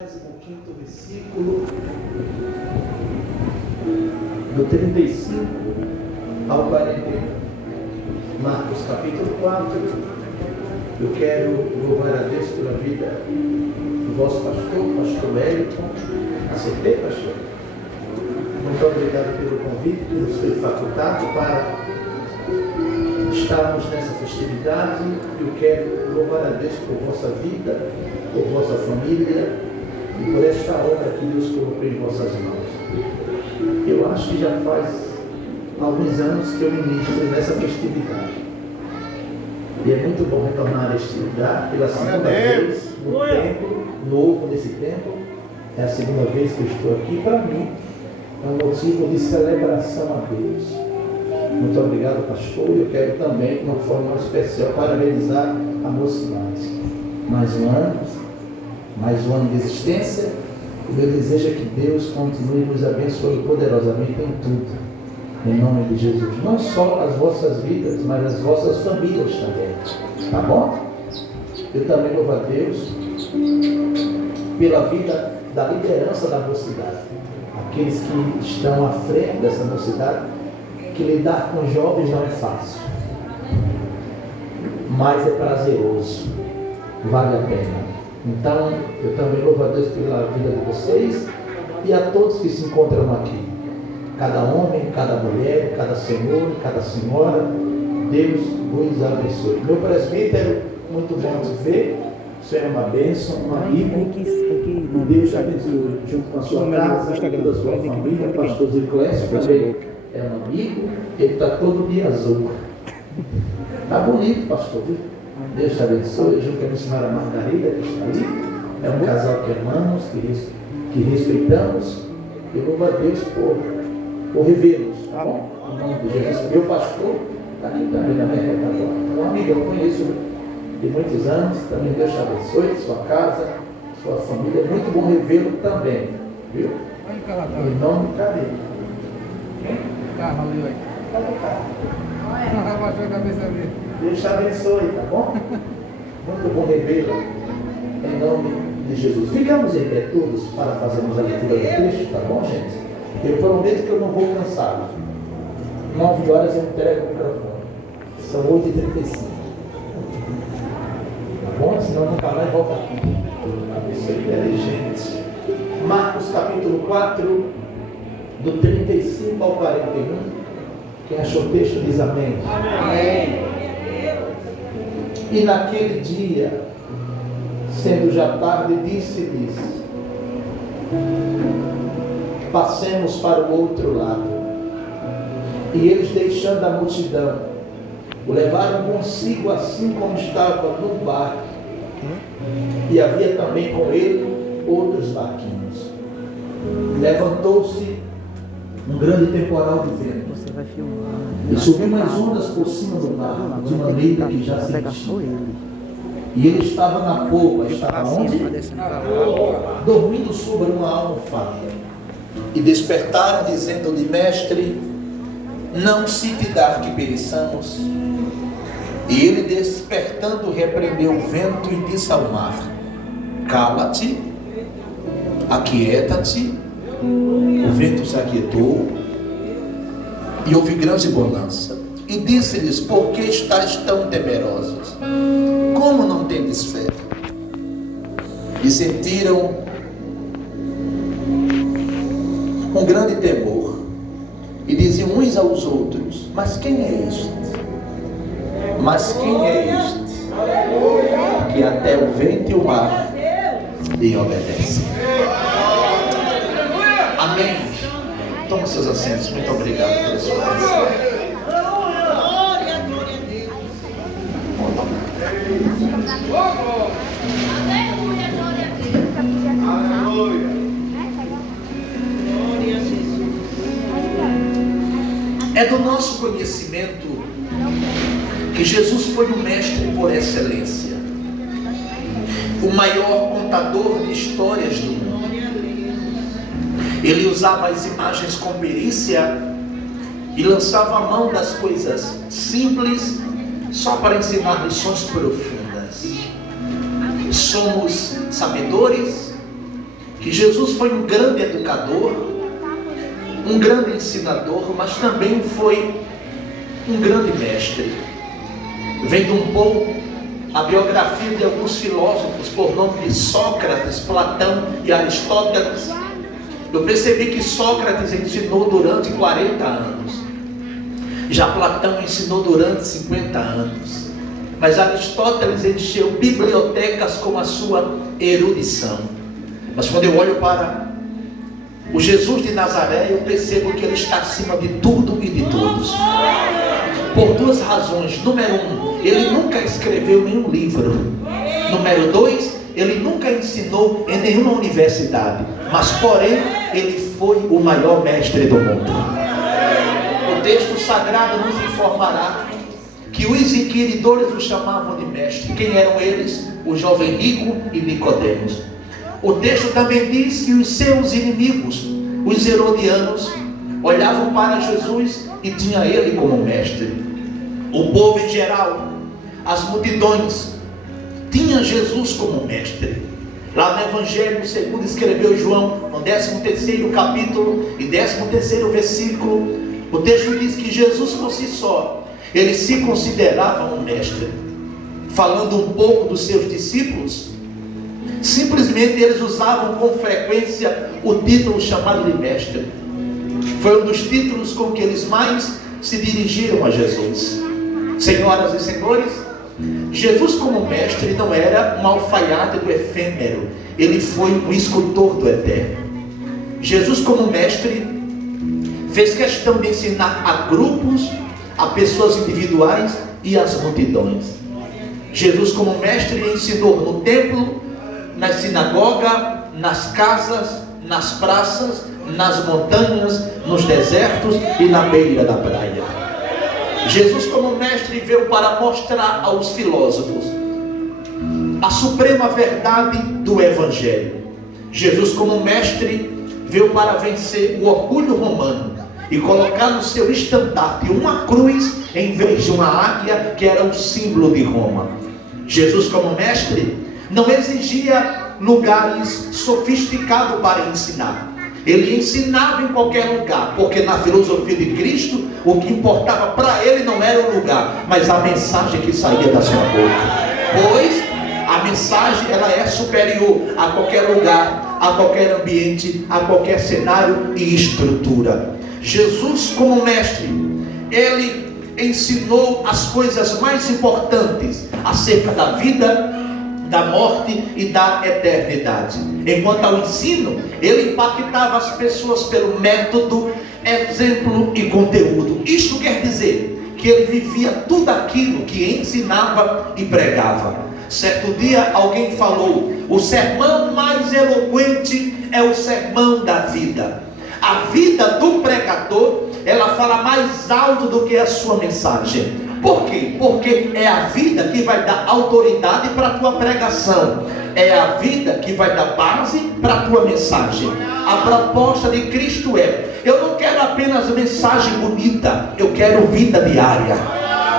15º versículo, do 35 ao 41. Marcos capítulo 4. Eu quero louvar a Deus pela vida do vosso pastor Wellington. Acertei, pastor? Muito obrigado pelo convite que nos foi facultado para estarmos nessa festividade. Eu quero louvar a Deus por vossa vida, por vossa família e por esta obra que Deus colocou em vossas mãos. Eu acho que já faz alguns anos que eu ministro nessa festividade. E é muito bom retornar a este lugar pela segunda vez no templo, novo nesse templo. É a segunda vez que eu estou aqui. Para mim, é um motivo de celebração a Deus. Muito obrigado, pastor. Eu quero também, de uma forma especial, parabenizar a mocidade. Mais um ano de existência. O meu desejo é que Deus continue nos abençoando poderosamente em tudo, em nome de Jesus. Não só as vossas vidas, mas as vossas famílias também. Tá bom? Eu também louvo a Deus pela vida da liderança da mocidade. Aqueles que estão à frente dessa mocidade, que lidar com jovens não é fácil, mas é prazeroso, vale a pena. Então, eu também louvo a Deus pela vida de vocês e a todos que se encontram aqui. Cada homem, cada mulher, cada senhor, cada senhora, Deus vos abençoe. Meu presbítero, muito bom te ver. Você é uma bênção, um amigo. Deus te abençoe junto com a sua casa, toda a sua família. Pastor Ziclésio também é um amigo. Ele está todo dia azul. Está bonito, pastor, viu? Deus te abençoe, junto com a missionária Margarida, que está ali. É um casal que amamos, que respeitamos. Eu louvo a Deus por revê-los, tá bom? Em nome de Jesus. Meu pastor está aqui também na minha retaguarda. Um amigo, eu conheço de muitos anos. Também Deus te abençoe, sua casa, sua família. É muito bom revê-lo também, viu? Em nome de Cadê? Carro ali, ué. Cadê o carro? Abaixou a cabeça dele. Deus te abençoe, tá bom? Muito bom revê-lo, em nome de Jesus. Ficamos em pé todos para fazermos a leitura do texto, tá bom, gente? Eu prometo que eu não vou cansar. 9 horas eu entrego o microfone. São 8h35. Tá bom? Senão nunca mais volta aqui. A pessoa inteligente. Marcos capítulo 4, do 35 ao 41. Quem achou o texto diz amém. Amém. E naquele dia, sendo já tarde, disse-lhes: passemos para o outro lado. E eles, deixando a multidão, o levaram consigo assim como estava no barco. E havia também com ele outros barquinhos. Levantou-se um grande temporal de vento. Você vai filmar. E subiu umas ondas por cima do mar, de maneira que já se enchia. E ele estava na polpa, estava onde? Dormindo sobre uma almofada. E despertaram, dizendo-lhe: mestre, não se te dá que pereçamos? E ele, despertando, repreendeu o vento e disse ao mar: cala-te, aquieta-te. O vento se aquietou e houve grande bonança. E disse-lhes: por que estáis tão temerosos? Como não tendes fé? E sentiram um grande temor. E diziam uns aos outros: mas quem é este? Mas quem é este? Que até o vento e o mar lhe obedecem. Amém. Tome seus assentos. Muito obrigado pela sua atenção. É do nosso conhecimento que Jesus foi o mestre por excelência, o maior contador de histórias do mundo. Ele usava as imagens com perícia e lançava a mão das coisas simples só para ensinar lições profundas. Somos sabedores que Jesus foi um grande educador, um grande ensinador, mas também foi um grande mestre. Vendo um pouco a biografia de alguns filósofos por nome de Sócrates, Platão e Aristóteles, eu percebi que Sócrates ensinou durante 40 anos, já Platão ensinou durante 50 anos, mas Aristóteles encheu bibliotecas com a sua erudição. Mas quando eu olho para o Jesus de Nazaré, eu percebo que ele está acima de tudo e de todos, por duas razões. Número um, ele nunca escreveu nenhum livro. Número dois, ele nunca ensinou em nenhuma universidade, mas porém ele foi o maior mestre do mundo. O texto sagrado nos informará que os inquiridores o chamavam de mestre. Quem eram eles? O jovem rico e Nicodemos. O texto também diz que os seus inimigos, os herodianos, olhavam para Jesus e tinha ele como mestre. O povo em geral, as multidões, tinha Jesus como mestre. Lá no Evangelho, segundo escreveu João, no 13º capítulo e 13º versículo, o texto diz que Jesus por si só, ele se considerava um mestre. Falando um pouco dos seus discípulos, simplesmente eles usavam com frequência o título chamado de mestre. Foi um dos títulos com que eles mais se dirigiram a Jesus. Senhoras e senhores, Jesus como mestre não era um alfaiate do efêmero, ele foi um escultor do eterno. Jesus como mestre fez questão de ensinar a grupos, a pessoas individuais e às multidões. Jesus como mestre ensinou no templo, na sinagoga, nas casas, nas praças, nas montanhas, nos desertos e na beira da praia. Jesus como mestre veio para mostrar aos filósofos a suprema verdade do Evangelho. Jesus como mestre veio para vencer o orgulho romano e colocar no seu estandarte uma cruz em vez de uma águia, que era o símbolo de Roma. Jesus como mestre não exigia lugares sofisticados para ensinar. Ele ensinava em qualquer lugar, porque na filosofia de Cristo, o que importava para ele não era o lugar, mas a mensagem que saía da sua boca. Pois a mensagem, ela é superior a qualquer lugar, a qualquer ambiente, a qualquer cenário e estrutura. Jesus como mestre, ele ensinou as coisas mais importantes acerca da vida, da morte e da eternidade. Enquanto ao ensino, ele impactava as pessoas pelo método, exemplo e conteúdo. Isto quer dizer que ele vivia tudo aquilo que ensinava e pregava. Certo dia alguém falou: o sermão mais eloquente é o sermão da vida. A vida do pregador, ela fala mais alto do que a sua mensagem. Por quê? Porque é a vida que vai dar autoridade para a tua pregação. É a vida que vai dar base para a tua mensagem. A proposta de Cristo é: eu não quero apenas mensagem bonita, eu quero vida diária.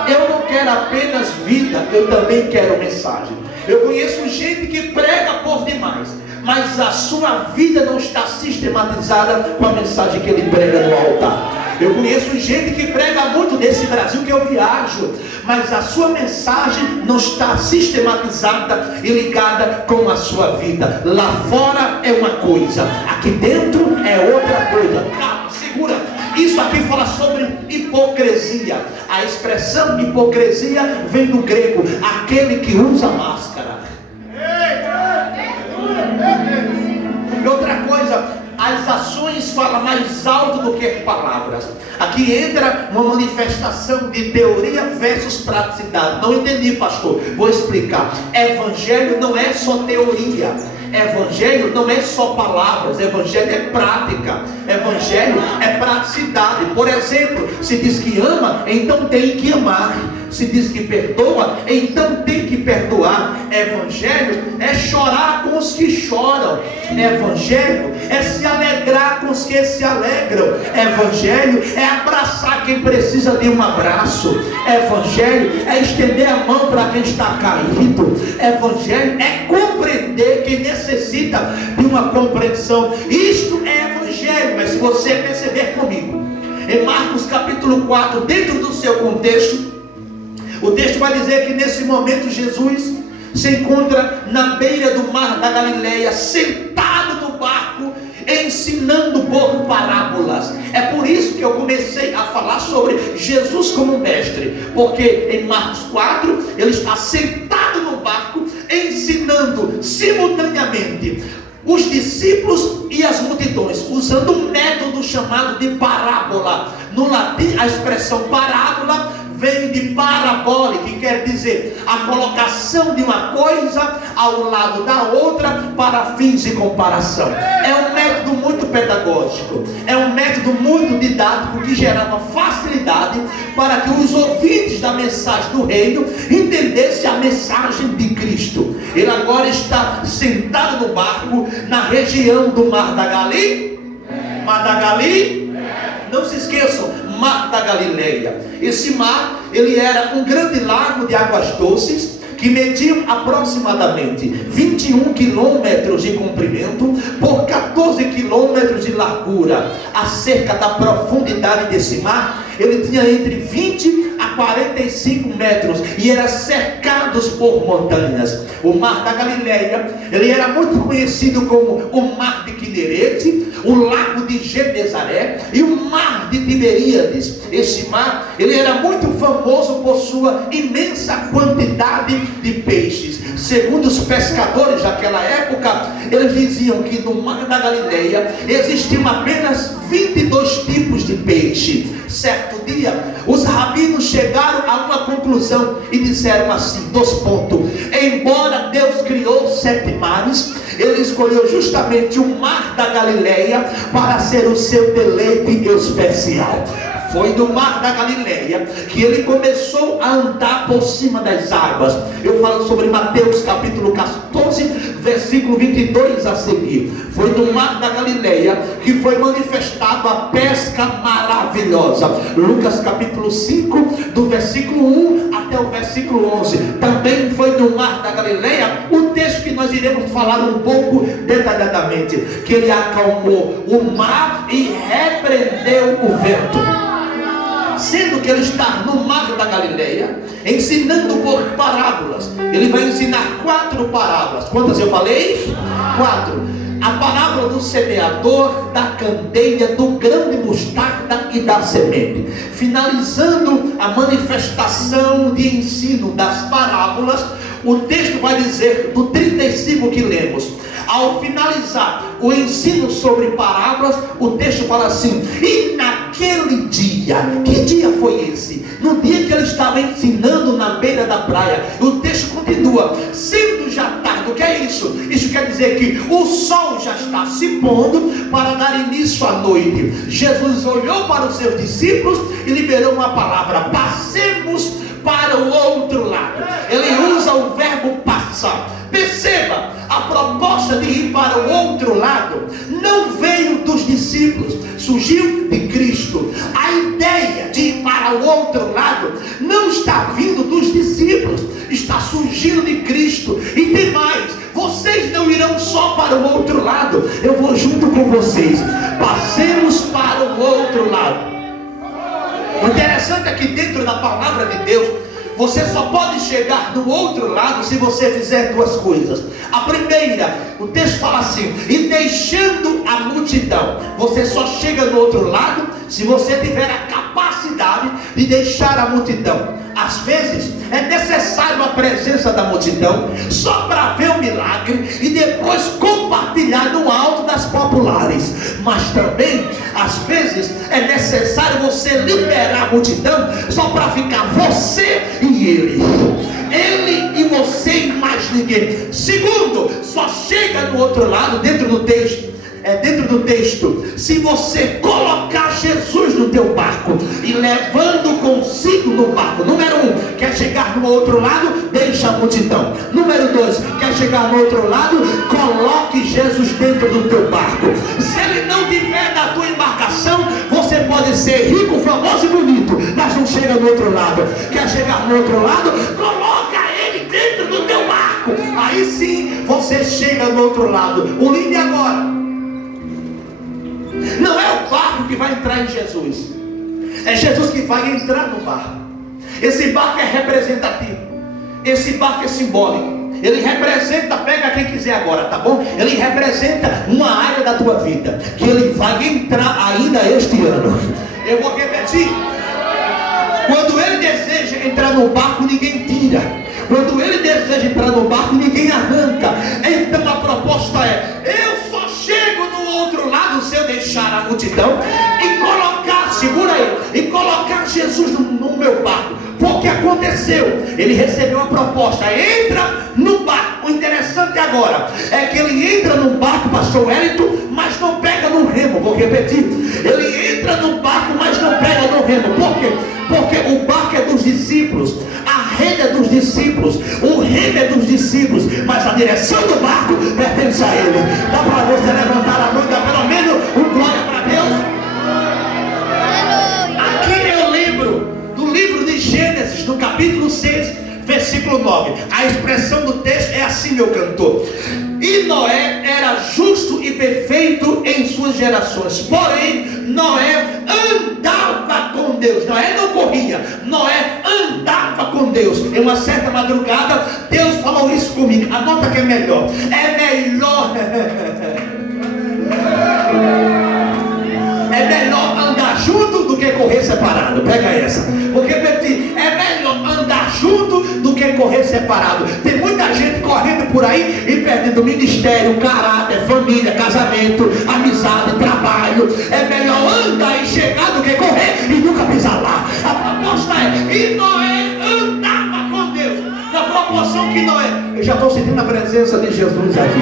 Eu não quero apenas vida, eu também quero mensagem. Eu conheço gente que prega por demais, mas a sua vida não está sistematizada com a mensagem que ele prega no altar. Eu conheço gente que prega muito nesse Brasil que eu viajo, mas a sua mensagem não está sistematizada e ligada com a sua vida. Lá fora é uma coisa, aqui dentro é outra coisa. Calma, segura. Isso aqui fala sobre hipocrisia. A expressão hipocrisia vem do grego, aquele que usa máscara. E outra coisa, as ações falam mais alto do que palavras. Aqui entra uma manifestação de teoria versus praticidade. Não entendi, pastor, vou explicar. Evangelho não é só teoria. Evangelho não é só palavras. Evangelho é prática. Evangelho é praticidade. Por exemplo, se diz que ama, então tem que amar. Se diz que perdoa, então tem que perdoar. Evangelho é chorar com os que choram. Evangelho é se alegrar alegrar com os que se alegram. Evangelho é abraçar quem precisa de um abraço. Evangelho é estender a mão para quem está caído. Evangelho é compreender quem necessita de uma compreensão. Isto é evangelho. Mas se você perceber comigo, em Marcos capítulo 4, dentro do seu contexto, o texto vai dizer que nesse momento Jesus se encontra na beira do mar da Galileia, sentado no barco, ensinando por parábolas. É por isso que eu comecei a falar sobre Jesus como mestre, porque em Marcos 4 ele está sentado no barco, ensinando simultaneamente os discípulos e as multidões, usando um método chamado de parábola. No latim, a expressão parábola vem de parabole, que quer dizer a colocação de uma coisa ao lado da outra para fins de comparação. É um método muito pedagógico, é um método muito didático que gerava facilidade para que os ouvintes da mensagem do reino entendessem a mensagem de Cristo. Ele agora está sentado no barco na região do Mar da Galileia. Mar da Galileia, não se esqueçam, Mar da Galileia. Esse mar, ele era um grande lago de águas doces, que mediam aproximadamente 21 quilômetros de comprimento por 14 quilômetros de largura. Acerca da profundidade desse mar, ele tinha entre 20 a 45 metros e era cercado por montanhas. O Mar da Galileia, ele era muito conhecido como o Mar de Quinerete, o Lago de Genezaré e o Mar de Tiberíades. Esse mar, ele era muito famoso por sua imensa quantidade de peixes. Segundo os pescadores daquela época, eles diziam que no Mar da Galileia existiam apenas 22 tipos de peixe. Certo dia, os rabinos chegaram a uma conclusão e disseram assim, 2 pontos: embora Deus criou 7 mares, ele escolheu justamente o Mar da Galileia para ser o seu deleite especial. Foi do Mar da Galileia que ele começou a andar por cima das águas. Eu falo sobre Mateus capítulo 14, versículo 22 a seguir. Foi do Mar da Galileia que foi manifestado a pesca maravilhosa. Lucas capítulo 5, do versículo 1 até o versículo 11. Também foi do Mar da Galileia o texto que nós iremos falar um pouco detalhadamente, que ele acalmou o mar e repreendeu o vento. Sendo que ele está no Mar da Galileia, ensinando por parábolas. Ele vai ensinar 4 parábolas. Quantas eu falei? 4. A parábola do semeador, da candeia, do grão de mostarda e da semente. Finalizando a manifestação de ensino das parábolas, o texto vai dizer, do 35 que lemos, ao finalizar o ensino sobre parábolas, o texto fala assim: e naquele dia, que dia foi esse? No dia que ele estava ensinando na beira da praia. O texto continua, sendo já tarde. O que é isso? Isso quer dizer que o sol já está se pondo para dar início à noite. Jesus olhou para os seus discípulos e liberou uma palavra: passemos para o outro lado. Ele usa o verbo passar. Perceba, a proposta de ir para o outro lado não veio dos discípulos, surgiu de Cristo. A ideia de ir para o outro lado não está vindo dos discípulos, está surgindo de Cristo. E tem mais, vocês não irão só para o outro lado, eu vou junto com vocês. Passemos para o outro lado. O interessante é que dentro da palavra de Deus, você só pode chegar do outro lado se você fizer 2 coisas. A primeira, o texto fala assim: e deixando a multidão. Você só chega do outro lado se você tiver a capacidade de deixar a multidão. Às vezes é necessário a presença da multidão só para ver o milagre e depois compartilhar no alto das populares. Mas também às vezes é necessário você liberar a multidão só para ficar você e ele e você e mais ninguém. Segundo, só chega do outro lado, dentro do texto, se você colocar Jesus no teu barco e levando consigo no barco. Número 1, quer chegar no outro lado? Deixa a multidão. Número 2, quer chegar no outro lado? Coloque Jesus dentro do teu barco. Se ele não te chega no outro lado. Quer chegar no outro lado? Coloca ele dentro do teu barco. Aí sim você chega no outro lado. O lindo é agora. Não é o barco que vai entrar em Jesus. É Jesus que vai entrar no barco. Esse barco é representativo. Esse barco é simbólico. Ele representa, pega quem quiser agora, tá bom? Ele representa uma área da tua vida que ele vai entrar ainda este ano. Eu vou repetir. Quando ele deseja entrar no barco, ninguém tira. Quando ele deseja entrar no barco, ninguém arranca. Então a proposta é: eu só chego no outro lado se eu deixar a multidão e colocar, segura aí, e colocar Jesus no meu barco. Porque aconteceu, ele recebeu a proposta: entra no barco. O interessante agora é que ele entra no barco, pastor Wellington, mas não pega no remo. Vou repetir: ele entra no barco, mas não pega no remo. Por quê? Porque o barco é dos discípulos, a rede é dos discípulos, o remo é dos discípulos, mas a direção do barco pertence a ele. Dá para você levantar a mão e dar pelo menos um glória para Deus? Aqui eu lembro do livro de Gênesis, no capítulo 6, versículo 9. A expressão do texto é assim, meu cantor: e Noé era justo e perfeito em suas gerações, porém Noé andava com Deus. Noé não corria, Noé andava com Deus. Em uma certa madrugada, Deus falou isso comigo. Anota que é melhor. É melhor andar junto do que correr separado. Pega essa. Porque é melhor andar junto do que correr separado. Tem muita gente correndo por aí e perdendo ministério, caráter, família, casamento, amizade, trabalho. É melhor andar e chegar do que correr e nunca pisar lá. A proposta é: e Noé andava com Deus. Na proporção que Noé, eu já estou sentindo a presença de Jesus aqui.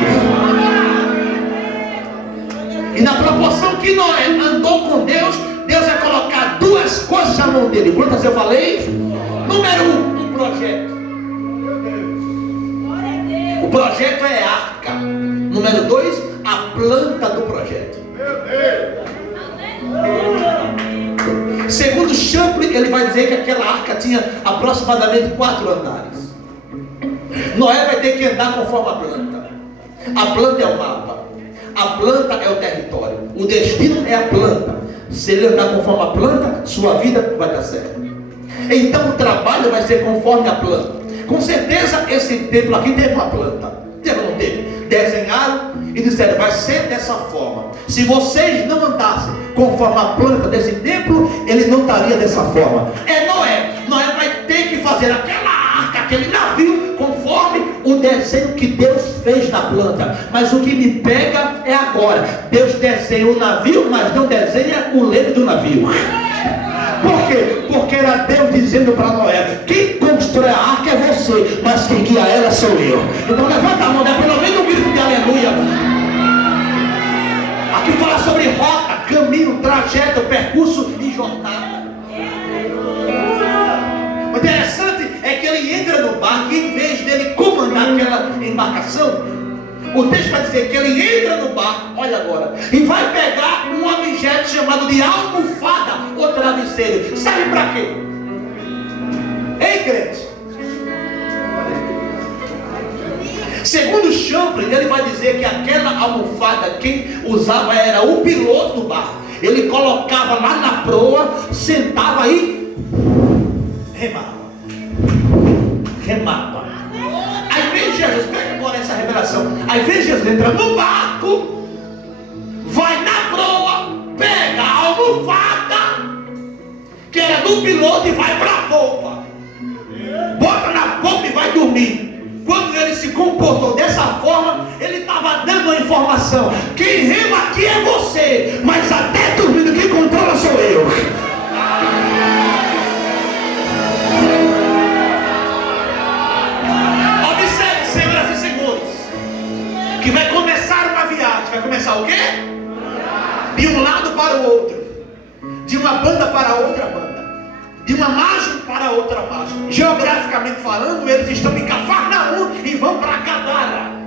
E na proporção que Noé andou com Deus, Deus vai colocar duas coisas na mão dele. Quantas eu falei? Número 1, um projeto. O projeto é a arca. Número 2, a planta do projeto. Segundo Champlin, ele vai dizer que aquela arca tinha aproximadamente 4 andares. Noé vai ter que andar conforme a planta. A planta é o mapa. A planta é o território. O destino é a planta. Se ele andar conforme a planta, sua vida vai dar certo. Então o trabalho vai ser conforme a planta. Com certeza esse templo aqui teve uma planta. Teve ou não teve? Desenharam e disseram: vai ser dessa forma. Se vocês não andassem conforme a planta desse templo, ele não estaria dessa forma. É Noé. Noé vai ter que fazer aquela arca, aquele navio, conforme o desenho que Deus fez na planta. Mas o que me pega é agora: Deus desenha o navio, mas não desenha o leme do navio. Por quê? Porque era Deus dizendo para Noé: quem constrói a arca é você, mas quem guia ela sou eu. Então levanta a mão, dá pelo menos um grito de aleluia. Aqui fala sobre rota, caminho, trajeto, percurso e jornada. O interessante é que ele entra no barco e, em vez dele comandar aquela embarcação, o texto vai dizer que ele entra no barco, olha agora, e vai pegar um objeto chamado de almofada ou travesseiro. Sabe para quê? Ei, crente? Segundo Champlin, ele vai dizer que aquela almofada, quem usava era o piloto do barco. Ele colocava lá na proa, sentava e remava. Aí vem Jesus, pega agora essa revelação. Aí vem Jesus, entra no barco, vai na proa, pega a almofada que era do piloto e vai para a polpa. Bota na polpa e vai dormir. Quando ele se comportou dessa forma, ele estava dando a informação: quem rema aqui é você, mas até dormindo quem controla sou eu. Observe, senhoras e senhores, que vai começar uma viagem. Vai começar o quê? De um lado para o outro, de uma banda para outra banda, de uma margem para outra margem. Geograficamente falando, eles estão em Cafarnaum e vão para Gadara.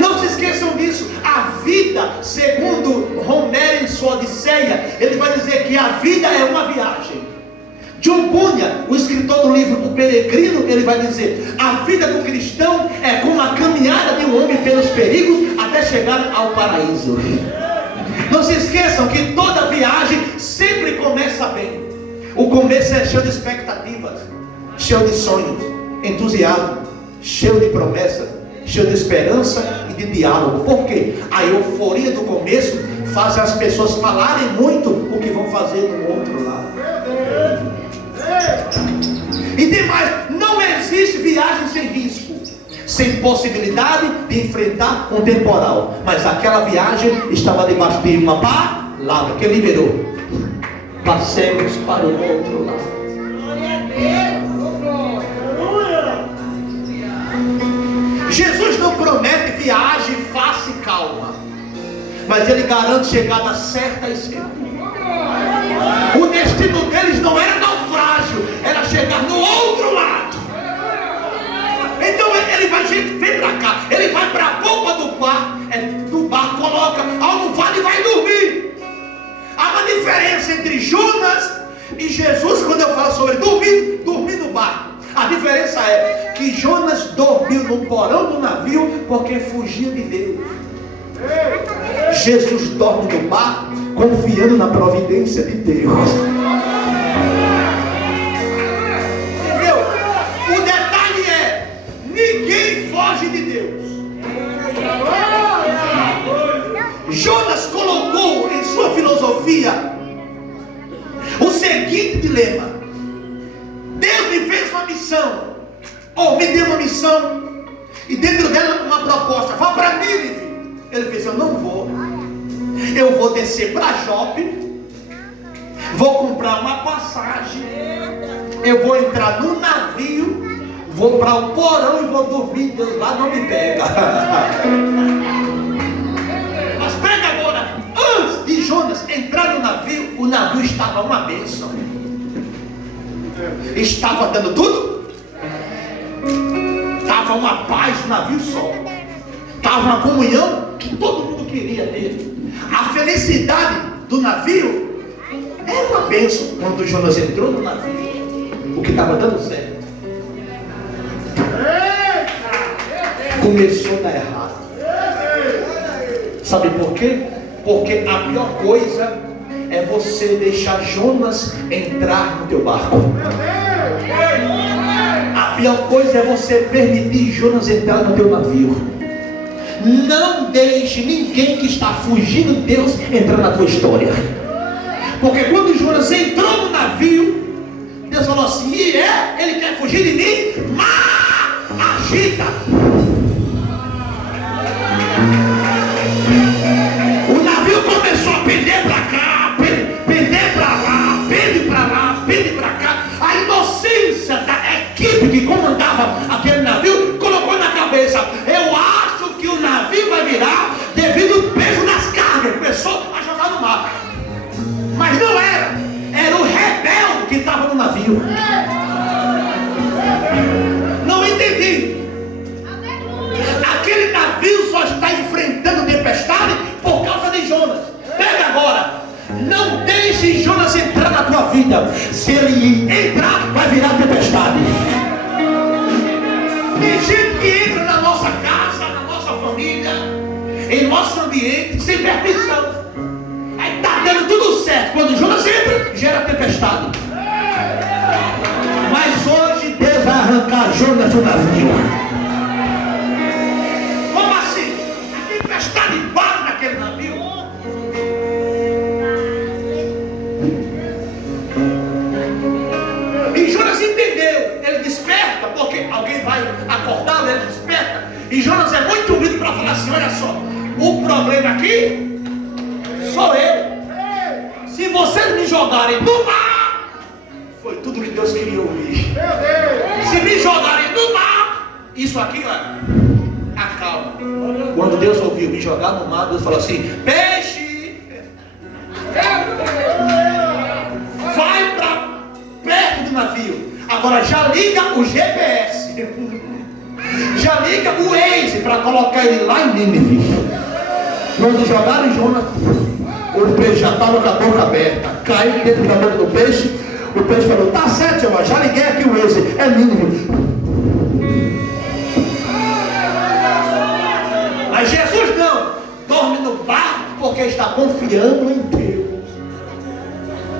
Não se esqueçam disso. A vida, segundo Romero sua Odisseia, ele vai dizer que a vida é uma viagem. John Bunyan, o escritor do livro O Peregrino, ele vai dizer: a vida do cristão é como a caminhada de um homem pelos perigos até chegar ao paraíso. Não se esqueçam que toda viagem sempre começa bem. O começo é cheio de expectativas, cheio de sonhos, entusiasmo, cheio de promessas, cheio de esperança e de diálogo. Por quê? A euforia do começo faz as pessoas falarem muito o que vão fazer no outro lado. E demais, não existe viagem sem risco, sem possibilidade de enfrentar um temporal. Mas aquela viagem estava debaixo de uma palavra que liberou: passemos para o outro lado. Jesus não promete viagem fácil e calma, mas ele garante chegada certa e segura. O destino deles não era naufrágio, era chegar no outro lado. Então ele vai, gente, vem pra cá, ele vai para a polpa do bar, coloca a almofada e vai dormir. Há uma diferença entre Jonas e Jesus quando eu falo sobre dormir no barco. A diferença é que Jonas dormiu no porão do navio porque fugia de Deus. Jesus dorme no barco confiando na providência de Deus. Entendeu? O detalhe é: ninguém foge de Deus. Jonas colocou em sua filosofia o seguinte dilema: Deus me fez uma missão, ou me deu uma missão, e dentro dela uma proposta: vá para Nínive. Ele fez: eu não vou. Eu vou descer para Jope, vou comprar uma passagem, eu vou entrar no navio, vou para o porão e vou dormir. Deus lá não me pega. Mas pega agora, antes de Jonas entrar no navio, o navio estava uma bênção. Estava dando tudo. Estava uma paz no navio só. Estava uma comunhão que todo mundo queria ter. A felicidade do navio era uma bênção. Quando Jonas entrou no navio, o que estava dando certo começou a dar errado. Sabe por quê? Porque a pior coisa é você deixar Jonas entrar no teu barco. A pior coisa é você permitir Jonas entrar no teu navio. Não deixe ninguém que está fugindo de Deus entrar na tua história. Porque quando Jonas entrou no navio, Deus falou assim: ele quer fugir de mim? Agita. O navio começou a pender para cá, pender para lá, pende para cá. A inocência da equipe que comandava aquele navio colocou na cabeça: eu acho que o navio vai virar devido ao peso das cargas. Começou a jogar no mar. Mas não era o rebelde que estava no navio. Não entendi. Aquele navio só está enfrentando tempestade por causa de Jonas. Pega agora. Não deixe Jonas entrar na tua vida. Se ele entrar, vai virar tempestade. Tem gente que entra na nossa casa, na nossa família, em nosso ambiente, sem permissão. Aí está dando tudo certo. Quando Jonas entra, gera tempestade. Mas hoje Deus vai arrancar Jonas do navio. Como assim? A tempestade bate naquele navio. E Jonas entendeu. Ele desperta, porque alguém vai acordá-lo, ele desperta. E Jonas é muito humilde para falar assim: olha só, o problema aqui sou eu. Se vocês me jogarem no mar, foi tudo que Deus queria ouvir. Se me jogarem no mar, isso aqui, olha, acalma. Quando Deus ouviu me jogar no mar, Deus falou assim: peixe, vai para perto do navio. Agora já liga o GPS, já liga o Waze para colocar ele lá em Nínive. Quando jogaram Jonas, O peixe já estava com a boca aberta, caiu dentro da boca do peixe. O peixe falou: tá certo, Jeová, já liguei aqui o Waze, é mínimo. Mas Jesus não, dorme no barco porque está confiando em Deus.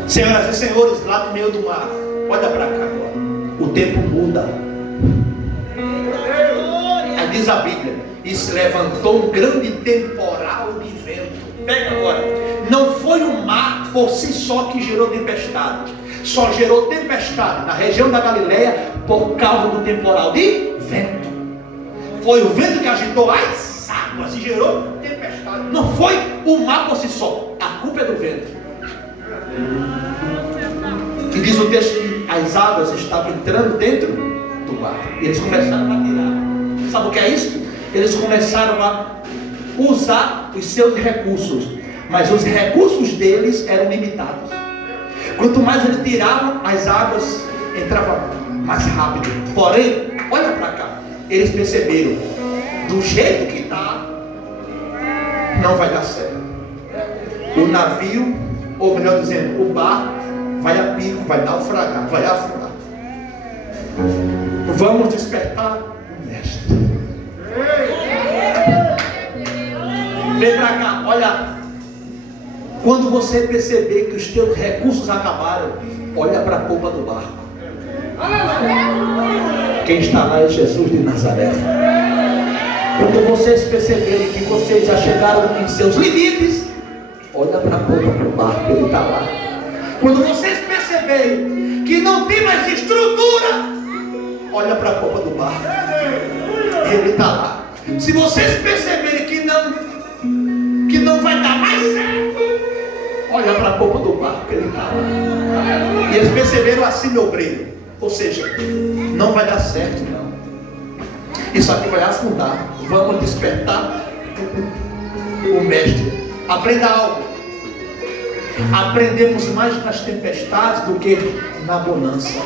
Senhoras e senhores, lá no meio do mar, olha para cá agora, o tempo muda. Aí diz a Bíblia: e se levantou um grande temporal de vento. Pega agora, não foi o mar por si só que gerou tempestade, só gerou tempestade na região da Galileia por causa do temporal de vento. Foi o vento que agitou as águas e gerou tempestade. Não foi o mar por si só, a culpa é do vento. E diz o texto que as águas estavam entrando dentro do barco. E eles começaram a tirar. Sabe o que é isso? Eles começaram a usar os seus recursos. Mas os recursos deles eram limitados. Quanto mais eles tiravam, as águas entravam mais rápido. Porém, olha para cá. Eles perceberam: do jeito que está, não vai dar certo. O navio, ou melhor dizendo, o barco vai a pico, vai naufragar, vai afundar. Vamos despertar o mestre. Vem para cá, olha. Quando você perceber que os teus recursos acabaram, olha para a polpa do barco. Quem está lá é Jesus de Nazaré. Quando vocês perceberem que vocês já chegaram em seus limites, olha para a polpa do barco, ele está lá. Quando vocês perceberem que não tem mais estrutura, olha para a polpa do barco, ele está lá. Se vocês perceberem que não vai dar mais certo, olha para a polpa do barco, ele está lá. E eles perceberam assim, meu obreiro. Ou seja, não vai dar certo, não. Isso aqui vai afundar. Vamos despertar o mestre. Aprenda algo. Aprendemos mais nas tempestades do que na bonança.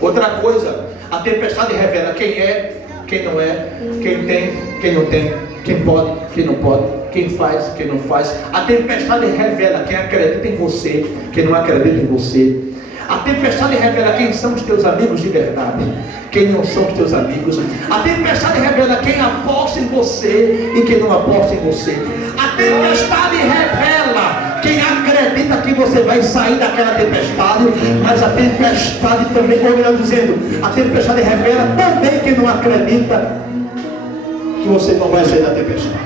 Outra coisa, a tempestade revela quem é, quem não é, quem tem, quem não tem, quem pode, quem não pode, quem faz, quem não faz. A tempestade revela quem acredita em você, quem não acredita em você. A tempestade revela quem são os teus amigos de verdade, quem não são os teus amigos. A tempestade revela quem aposta em você e quem não aposta em você. A tempestade revela quem acredita que você vai sair daquela tempestade, mas a tempestade também, ou melhor dizendo, a tempestade revela também quem não acredita que você não vai sair da tempestade.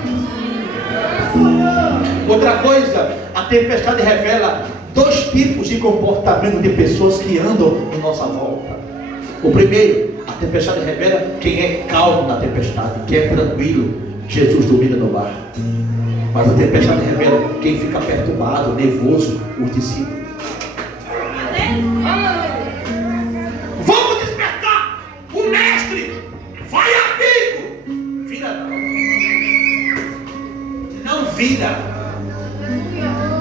Outra coisa, a tempestade revela dois tipos de comportamento de pessoas que andam em nossa volta. O primeiro, a tempestade revela quem é calmo na tempestade, quem é tranquilo. Jesus domina no barco. Mas a tempestade revela quem fica perturbado, nervoso, os discípulos. Vamos despertar o mestre. Vai a pico. Vira não vira.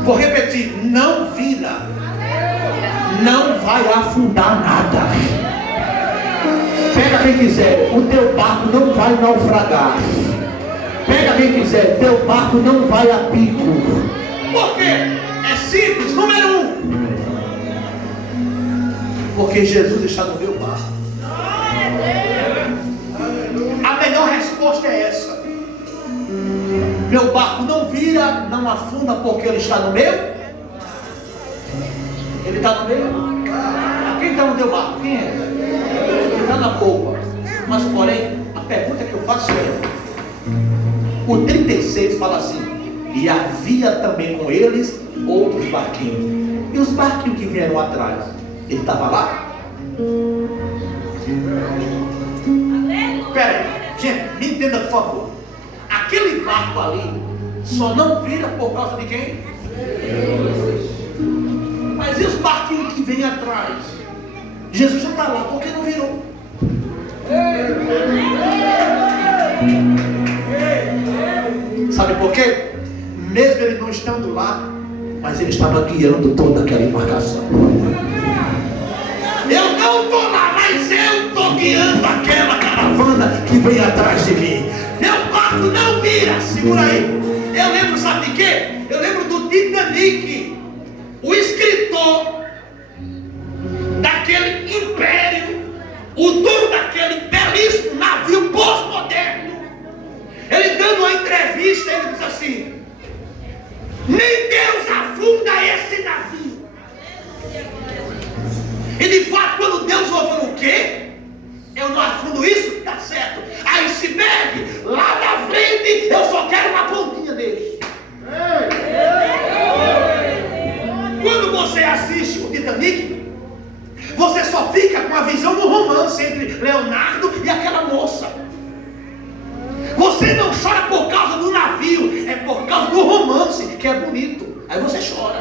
Vou repetir, não vira. Não vai afundar nada. Pega quem quiser, o teu barco não vai naufragar. Pega quem quiser, teu barco não vai a pico. Por quê? É simples, número 1. Porque Jesus está no meu barco. A melhor resposta é essa. Meu barco não vira, não afunda porque ele está no meu. Ele está no meu. Quem está no teu barco? Quem é? Ele está na polpa. Mas porém, a pergunta que eu faço é: o 36 fala assim: e havia também com eles outros barquinhos. E os barquinhos que vieram atrás, ele estava lá? Espera aí, gente, me entenda por favor. Aquele barco ali só não vira por causa de quem? Mas e os barquinhos que vêm atrás? Jesus já está lá, por que não virou? Sabe por quê? Mesmo ele não estando lá, mas ele estava guiando toda aquela embarcação. Eu não estou lá, mas eu estou guiando aquela caravana que vem atrás de mim. Meu barco não vira, segura aí. Eu lembro, sabe de quê? Eu lembro do Titanic, o escritor daquele império, o dono daquele belíssimo navio pós-moderno, ele dando uma entrevista, ele diz assim: nem Deus afunda esse navio. E de fato, quando Deus ouve o quê? Eu não afundo isso? Tá certo. Iceberg, lá na frente, eu só quero uma pontinha dele. Quando você assiste o Titanic, você só fica com a visão do romance entre Leonardo e aquela moça. Você não chora por causa do navio, é por causa do romance, que é bonito. Aí você chora.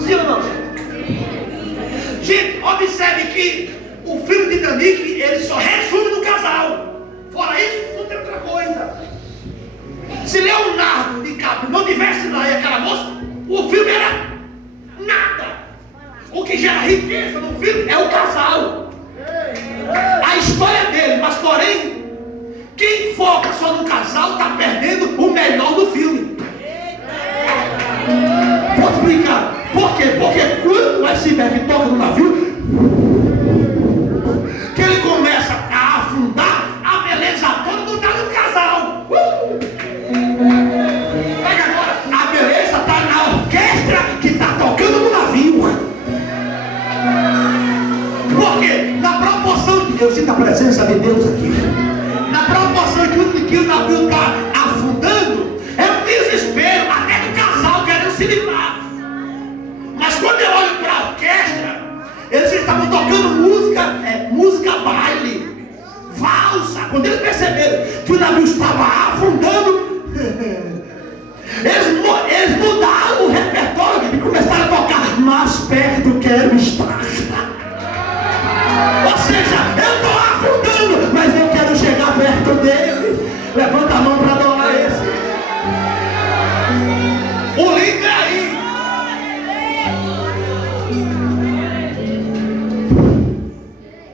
Sim ou não, gente? Gente, observe que o filme Titanic, ele só resume no casal. Fora isso, não tem outra coisa. Se Leonardo DiCaprio não tivesse lá e aquela moça, o filme era nada. O que gera riqueza no filme é o casal, a história dele. Mas porém, quem foca só no casal está perdendo o melhor do filme. Vou explicar. Por quê? Porque quando o iceberg toca no navio, que ele começa a afundar, a beleza toda não está no casal. Pega agora, a beleza está na orquestra que está tocando no navio. Por quê? Na proporção de Deus, sinta a presença de Deus aqui. Na proporção que o navio está afundando, é um desespero até do casal querendo se livrar. Mas quando eu olho para a orquestra, eles estavam tocando música baile, valsa. Quando eles perceberam que o navio estava afundando, eles mudaram o repertório e começaram a tocar Mais Perto Quero Estar. Ou seja, eu estou afundando, mas eu quero chegar perto dele. Levanta a mão para adorar esse. O lindo é aí.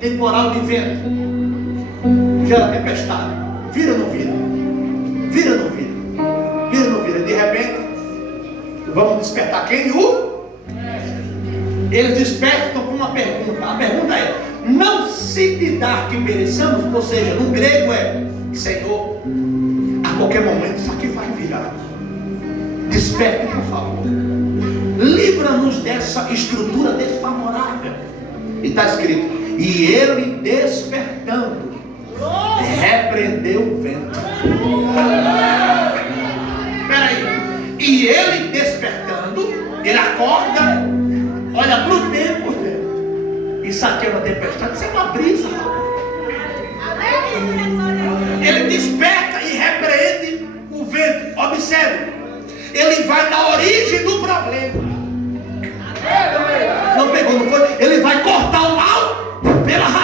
Temporal de vento gera tempestade. Vira ou não vira? Vira ou não vira? Vira ou não vira? De repente, vamos despertar quem? Eles despertam com uma pergunta. A pergunta é: não se te dá que pereçamos? Ou seja, no grego é: Senhor, a qualquer momento isso aqui vai virar. Desperte, por favor. Livra-nos dessa estrutura desfavorável. E está escrito: e ele despertando, repreendeu o vento. Espera aí. E ele despertando, ele acorda, olha para o tempo dele. Isso aqui é uma tempestade, isso é uma brisa. Ele desperta e repreende o vento. Observe, ele vai na origem do problema.